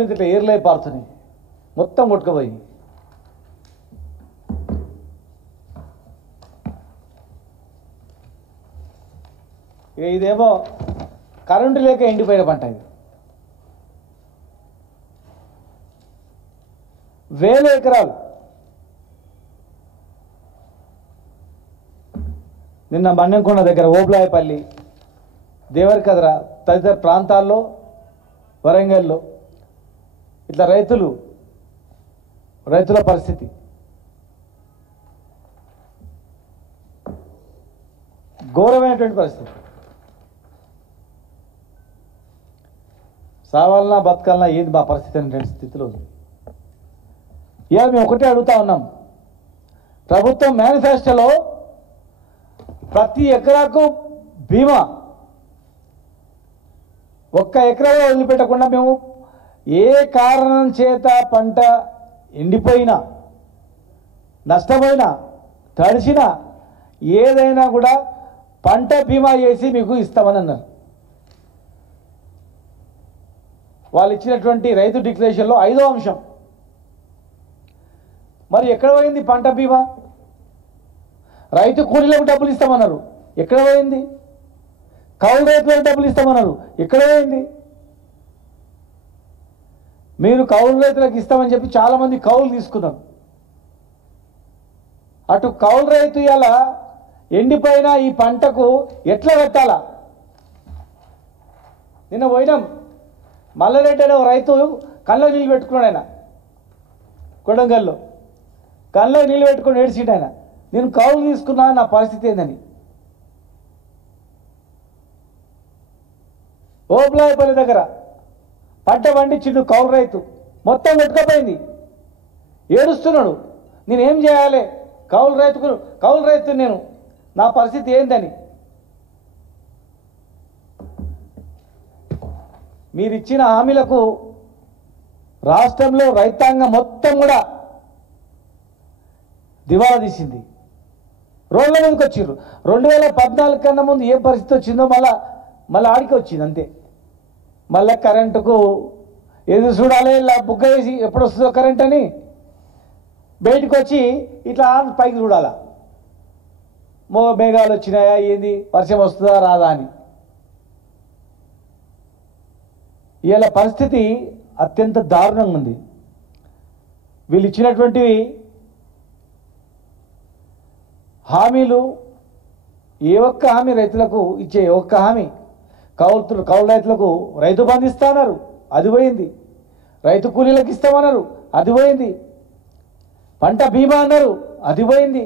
మీద ఇట్లా ఏర్లై పారుతున్నాయి, మొత్తం కొట్టుకుపోయి. ఇదేమో కరెంటు లేక ఎండిపోయిన పంట. ఇది వేల ఎకరాలు. నిన్న మన్నెంకొండ దగ్గర ఓబ్లాయపల్లి, దేవరకద్ర తదితర ప్రాంతాల్లో, వరంగల్లో ఇట్లా రైతుల పరిస్థితి ఘోరమైనటువంటి పరిస్థితి. సావాలనా బతకాలనా ఏంది మా పరిస్థితి అనేటువంటి స్థితిలో ఉంది. ఇవాళ మేము ఒకటే అడుగుతా ఉన్నాం, ప్రభుత్వం మేనిఫెస్టోలో ప్రతి ఎకరాకు బీమా, ఒక్క ఎకరాలో వదిలిపెట్టకుండా మేము ఏ కారణం చేత పంట ఎండిపోయినా, నష్టపోయినా, తడిసినా ఏదైనా కూడా పంట బీమా చేసి మీకు ఇస్తామని అన్నారు. వాళ్ళు ఇచ్చినటువంటి రైతు డిక్లరేషన్లో 5వ అంశం. మరి ఎక్కడ పోయింది పంట బీమా? రైతు కూలీలకు డబ్బులు ఇస్తామన్నారు, ఎక్కడ పోయింది? కౌలు రైతులకు డబ్బులు ఇస్తామన్నారు, ఎక్కడ పోయింది? మీరు కౌలు రైతులకు ఇస్తామని చెప్పి చాలామంది కౌలు తీసుకున్నారు. అటు కౌలు రైతు ఇలా ఎండిపోయిన ఈ పంటకు ఎట్లా కట్టాలా? నిన్న పోయినాం, మల్లారెడ్డి అనే రైతు కళ్ళకు నీళ్ళు పెట్టుకున్నాడు. ఆయన కొడంగల్లో కళ్ళకు నీళ్ళు పెట్టుకుని ఏడ్చిండు. ఆయన నేను కౌలు తీసుకున్నా, నా పరిస్థితి ఏందని. ఓబ్లాయపల్లి దగ్గర పంట పండించిండు కౌలు రైతు, మొత్తం కొట్టుకపోయింది, ఏడుస్తున్నాడు. నేనేం చేయాలి? కౌలు రైతు నేను, నా పరిస్థితి ఏందని. మీరిచ్చిన హామీలకు రాష్ట్రంలో రైతాంగం మొత్తం కూడా దివాలా తీసింది, రోడ్ల మీదకి వచ్చిర్రు. 2014 కన్నా ముందు ఏ పరిస్థితి వచ్చిందో మళ్ళీ ఆడికి వచ్చింది అంతే. మళ్ళీ కరెంటుకు ఎదురు చూడాలి, ఇలా బుగ్గ వేసి ఎప్పుడు వస్తుందో కరెంట్ అని బయటకు వచ్చి ఇట్లా పైకి చూడాలా, మేఘాలు వచ్చినాయా ఏంది, వర్షం వస్తుందా రాదా అని. ఇలా పరిస్థితి అత్యంత దారుణంగా ఉంది. వీళ్ళు ఇచ్చినటువంటివి హామీలు, ఏ ఒక్క హామీ రైతులకు ఇచ్చే ఒక్క హామీ, కౌలు రైతులకు రైతు బంధు ఇస్తామన్నారు, అది పోయింది. రైతు కూలీలకు ఇస్తామన్నారు, అది పోయింది. పంట బీమా అన్నారు, అది పోయింది.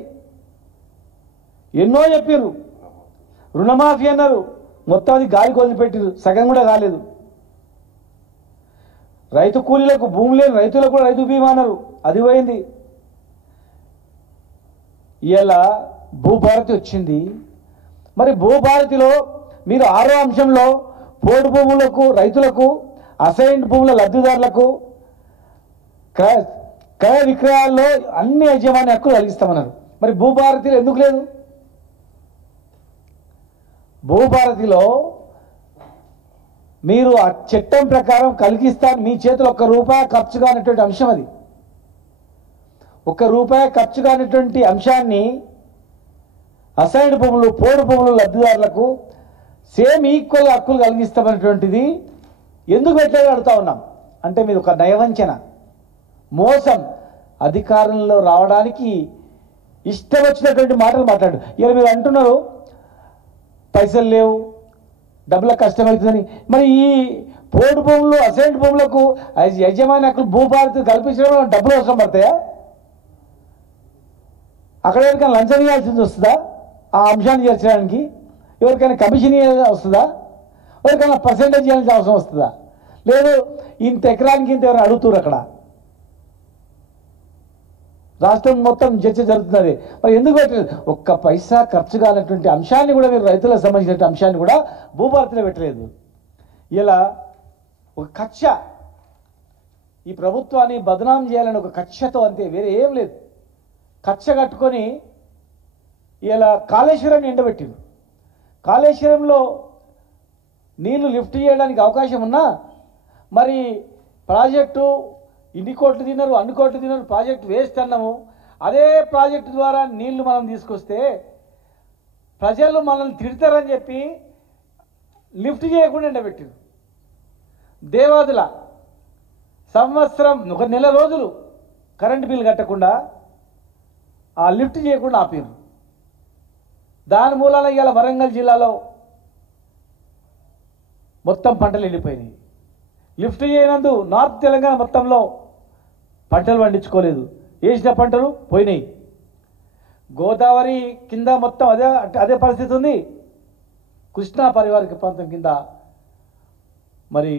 ఎన్నో చెప్పారు. రుణమాఫీ అన్నారు, మొత్తం అది గాలికి వదిలిపెట్టారు, సగం కూడా కాలేదు. రైతు కూలీలకు, భూమి లేని రైతులకు కూడా రైతు బీమా అన్నారు, అది పోయింది. ఇలా భూభారతి వచ్చింది. మరి భూభారతిలో మీరు 6వ అంశంలో పోడు భూములకు, రైతులకు, అసైన్డ్ భూముల లబ్ధిదారులకు క్రయ విక్రయాల్లో అన్ని యజమాని హక్కులు కలిగిస్తామన్నారు. మరి భూభారతిలో ఎందుకు లేదు? భూభారతిలో మీరు ఆ చట్టం ప్రకారం కలిగిస్తాను, మీ చేతిలో ₹1 ఖర్చు కానటువంటి అంశం అది. ₹1 ఖర్చు కానిటువంటి అంశాన్ని అసైన్డ్ భూములు, పోడు భూములు లబ్ధిదారులకు సేమ్ ఈక్వల్ హక్కులు కలిగిస్తామనేటువంటిది ఎందుకు పెట్టలేదు అడుగుతా ఉన్నాం. అంటే మీరు ఒక నయవంచన, మోసం, అధికారంలో రావడానికి ఇష్టం వచ్చినటువంటి మాటలు మాట్లాడు. ఇలా మీరు అంటున్నారు పైసలు లేవు, డబ్బుల కష్టమవుతుందని. మరి ఈ పోడు భూములు, అసైన్డ్ భూములకు యజమాని హక్కులు భూభారతి కల్పించడం డబ్బులు అవసరం పడతాయా? అక్కడ ఎవరికైనా లంచం ఇవ్వాల్సింది వస్తుందా? ఆ అంశాన్ని చేర్చడానికి ఎవరికైనా కమిషన్ ఇవ్వాల్సి వస్తుందా? ఎవరికైనా పర్సెంటేజ్ ఇవ్వాల్సిన అవసరం వస్తుందా? లేదు, ఇంత ఎకరానికి ఇంత ఎవరైనా అడుగుతున్నారు. అక్కడ రాష్ట్రం మొత్తం చర్చ జరుగుతున్నది. మరి ఎందుకు పెట్టలేదు? ₹1 ఖర్చు కానటువంటి అంశాన్ని కూడా మీరు రైతులకు సంబంధించిన అంశాన్ని కూడా భూభారతిలో పెట్టలేదు. ఇలా ఒక కక్ష, ఈ ప్రభుత్వాన్ని బదనాం చేయాలని ఒక కక్షతో, అంతే, వేరే ఏం లేదు. కక్ష కట్టుకొని ఇలా కాళేశ్వరాన్ని ఎండబెట్టింది. కాళేశ్వరంలో నీళ్లు లిఫ్ట్ చేయడానికి అవకాశం ఉన్నా మరి ప్రాజెక్టు ఇన్ని కోట్లు తిన్నారు అన్ని కోట్లు తిన్నారు ప్రాజెక్టు వేస్ట్ అన్నాము. అదే ప్రాజెక్టు ద్వారా నీళ్లు మనం తీసుకొస్తే ప్రజలు మనల్ని తిడతారని చెప్పి లిఫ్ట్ చేయకుండా ఎండబెట్టారు. దేవాదుల సంవత్సరం 1 నెల రోజులు కరెంటు బిల్లు కట్టకుండా ఆ లిఫ్ట్ చేయకుండా ఆపారు. దాని మూలాన ఇవాళ వరంగల్ జిల్లాలో మొత్తం పంటలు వెళ్ళిపోయినాయి. లిఫ్ట్ చేయనందు నార్త్ తెలంగాణ మొత్తంలో పంటలు పండించుకోలేదు, వేసిన పంటలు పోయినాయి. గోదావరి కింద మొత్తం అదే పరిస్థితి ఉంది. కృష్ణా పరివారిక ప్రాంతం కింద మరి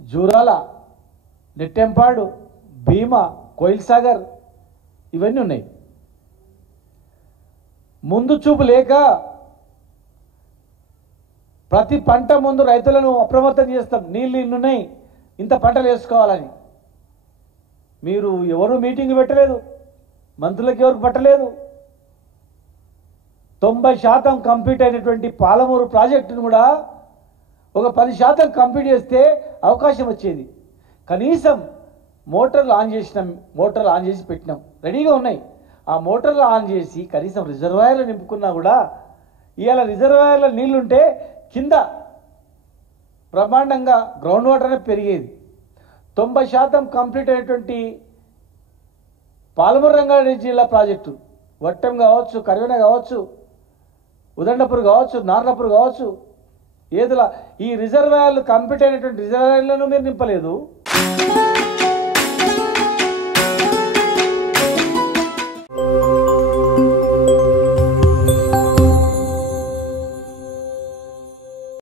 జూరాల, నెట్టెంపాడు, భీమా, కోయిల్ సాగర్ ఇవన్నీ ఉన్నాయి. ముందు చూపు లేక ప్రతి పంట ముందు రైతులను అప్రమత్తం చేస్తాం. నీళ్ళు ఇన్నున్నాయి, ఇంత పంటలు వేసుకోవాలని. మీరు ఎవరు మీటింగ్ పెట్టలేదు, మంత్రులకు ఎవరికి పట్టలేదు. 90% కంప్లీట్ అయినటువంటి పాలమూరు ప్రాజెక్టును కూడా ఒక 10% కంప్లీట్ చేస్తే అవకాశం వచ్చేది. కనీసం మోటార్లు ఆన్ చేసి పెట్టినాం, రెడీగా ఉన్నాయి. ఆ మోటార్లు ఆన్ చేసి కనీసం రిజర్వాయర్లు నింపుకున్నా కూడా ఇవాళ రిజర్వాయర్లో నీళ్లుంటే కింద బ్రహ్మాండంగా గ్రౌండ్ వాటర్ అనేది పెరిగేది. 90% కంప్లీట్ అయినటువంటి పాలమూరు రంగారెడ్డి జిల్లా ప్రాజెక్టు వట్టం కావచ్చు, కరివెన కావచ్చు, ఉదండపూర్ కావచ్చు, నార్నపూర్ కావచ్చు, ఏదులా ఈ రిజర్వాయర్లు కంప్లీట్ అయినటువంటి రిజర్వాయర్లను మీరు నింపలేదు.